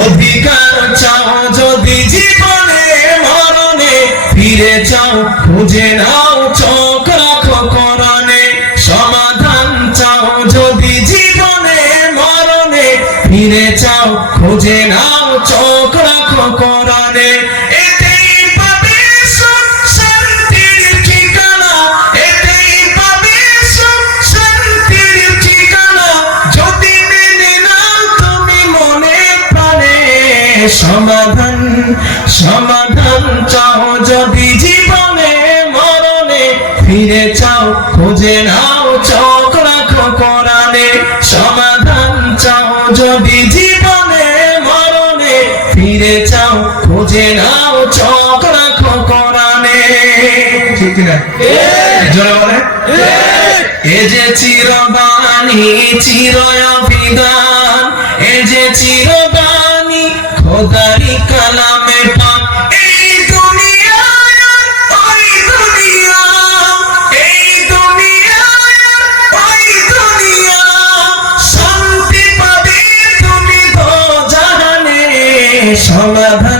অধিকার সমাধান সমাধান চাও যদি জীবনে মরণে। ফিরে চাও খুঁজে নাও চোখ রাখো কোরআনে। সমাধান চাও যদি জীবনে মরণে। ফিরে চাও খুঁজে নাও চোখ রাখো কোরআনে। ঠিক না জোরে বলে এ যে চিরবাণী চিরবিধান এ যে চিরবাণী খোদারি কালামে পাক এই দুনিয়া ওই দুনিয়া এই দুনিয়া ওই দুনিয়া শান্তি পাবে তুমি তো জাহানে। সমাধান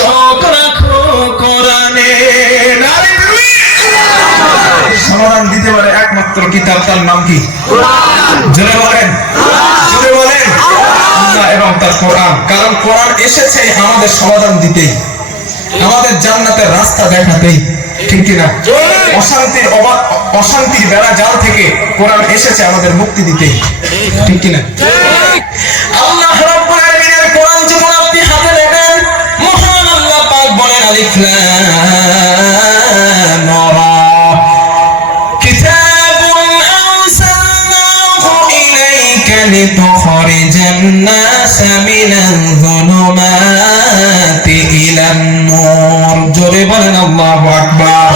একমাত্র নাম কি? বলেন। এবং তার কোরআন। কারণ কোরআন এসেছে আমাদের সমাধান দিতেই। আমাদের জান্নাতের রাস্তা দেখাতেই। ঠিক কিনা? অশান্তির অশান্তির বেড়া জাল থেকে কোরআন এসেছে আমাদের মুক্তি দিতেই। ঠিক কি لتخرج الناس من الظلمات إلى النور জোরে বলেন আল্লাহু আকবার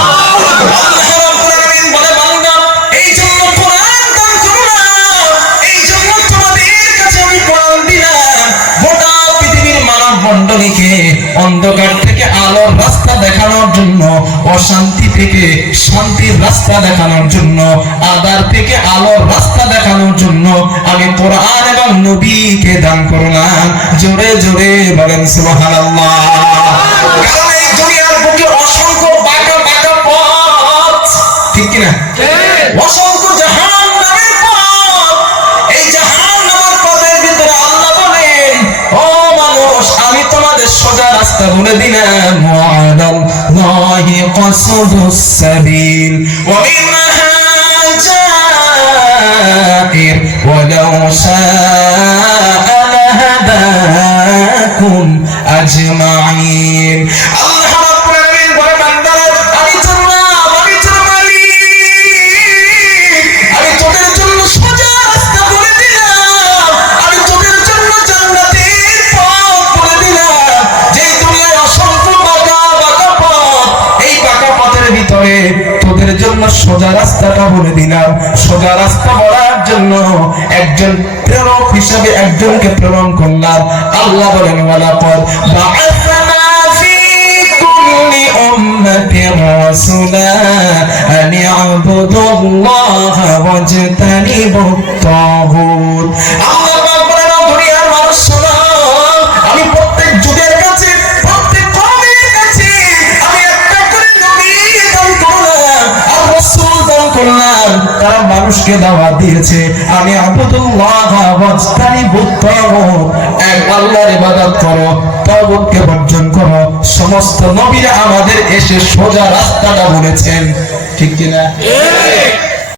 আল্লাহ রাব্বুল আলামিন বলে বান্দা এই জন্য কোরআন দান করলাম এই জন্য তোমাদের কাছে আমি কোরআন দিলাম গোটা পৃথিবীর মানব মণ্ডলীকে অন্ধকার অশান্তি থেকে শান্তির রাস্তা দেখানোর জন্য আদার থেকে আলোর রাস্তা দেখানোর জন্য আমি কোরআন এবং নবীকে দান করলাম জোরে জোরে বলেন সুবহানাল্লাহ। কারণ এই দুনিয়ার বুকে অসংখ্য বাঁকা বাঁকা পথ। ঠিক কিনা? অসংখ্য واستغلبناهم وعلى الله قصد السبيل. ومنها جائر ولو شاء لهداكم أجمعين. সোজা রাস্তাটা বলে দিলাম। সোজা রাস্তা বলার জন্য একজন প্রেরক হিসাবে একজনকে প্রেরণ করলাম। আল্লাহ বলেন ওয়ালা পদ আমি কুল্লি উম্মাতির রাসূলা মানুষকে দেওয়া দিয়েছে, আমি আবুদুল্লাহ ওয়াজতানিবুত এক আল্লাহর ইবাদত করো তাগুতকে বর্জন করো। সমস্ত নবীরা আমাদের এসে সোজা রাস্তাটা বলেছেন। ঠিক কিনা?